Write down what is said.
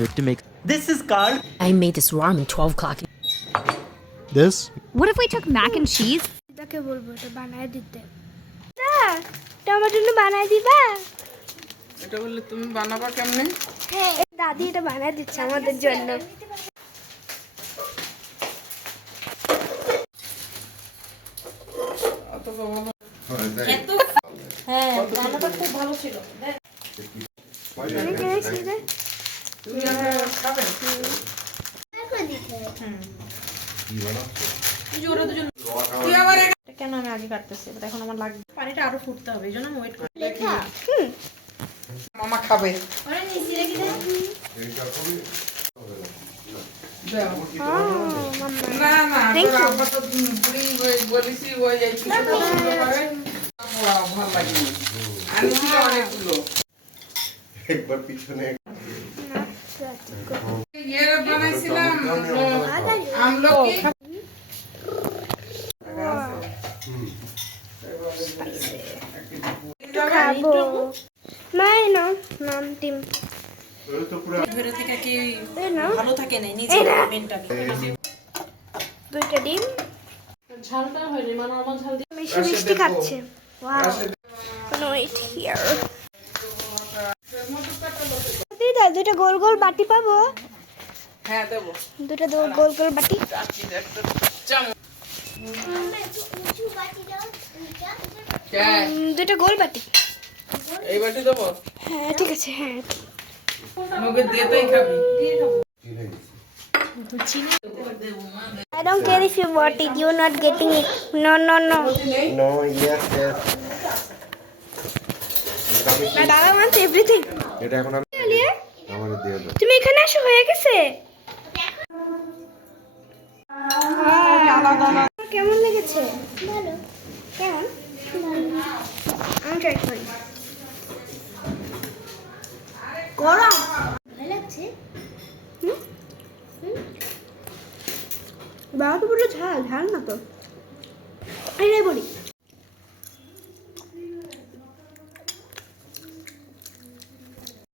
method to make. This is called. I made this ramen 12 o'clock. This? What if we took mac and cheese? তাকে বলবো এটা বানায় দিতে tomato বানায় দিবা এটা বললে তুমি বানাবা কেমনে? হ্যাঁ দাদি এটা বানায় দিচ্ছে আমাদের জন্য হ্যাঁ রান্নাটা খুব ভালো ছিল তুমি খাবে? কেন আমি আগে কাটতেছি এখন আমার লাগবে পানিটা আরো ফুটতে হবে এই জন্য আমি ওয়েট করি মামা খাবে। না না তোর আব্বা তো বুড়ি বলিসি ওই এই ছোট পছন্দ করে ভালো লাগে আমি ছিল অনেকগুলো একবার পিছনে ইয়ে বানাইছিলাম আমলকি খাবো নাই না নাম টিম ধরে থেকে কি এই না ভালো থাকে না নিজের মেন্টালি দুইটা ডিম ঝালটা হয়নি মানে নরমাল ঝাল দিয়ে মিষ্টি মিষ্টি খাচ্ছে ওয়াও কোনো ইট হিয়ার দিদা দুটো গোল গোল বাটি পাবো হ্যাঁ দেবো দুটো গোল গোল বাটি চামচ দুটো গোল বাটি এই বাটি দেবো হ্যাঁ ঠিক আছে হ্যাঁ মুখে দিতেই খাবি I don't care if you bought it, you're not getting it. No, no, no. No, yes, yes. Dada wants everything. এটা এখন আমি আলিয়া আমারে দিয়ে দাও। তুমি এখানে আসো হয়ে গেছে কেমন লেগেছে ভালো কেমন আমি ট্রাই করি গরম ভালো লাগছে বাবা তো পুরো ঝাল ঝাল না তো এটাই বলি